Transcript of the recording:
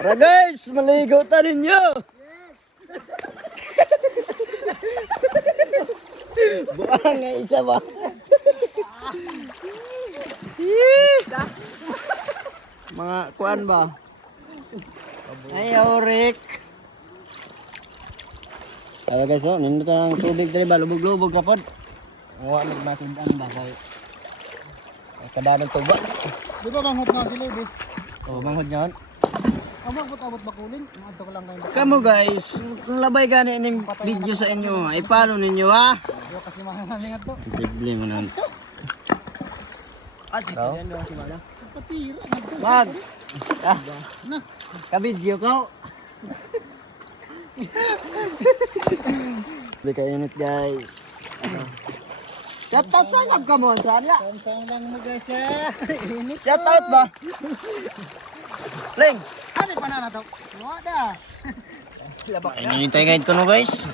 Tara guys, maligo ta ninyo. Buang nga isa ba? Mga kuan ba? Ayaw, Rick. Ayo guys, oh, nindot na ng tubig dali ba, lubog-lubog ka pod. Ngawa nagmasindan ba kay kadamang tuba. Di ba manghot na sila, Ibig? Oh, manghod nyon. Abot ko bakulin. Maadto ko lang kayo. Kamu guys, kung labay gani ining video sa inyo, ay follow ninyo ha. Yo kasi mahal namin ato. Posible mo nan. At Ikaw? yan si Mala. Patira. Wag. Ah, Na. ka-video ko. Sabi ka init guys. Shout out sa lab ka mo, sana. Samsang lang mo guys ya. Init. Shout out ba? Ling. Ano pa na to? Wada. Ay, nintay guide ko no guys.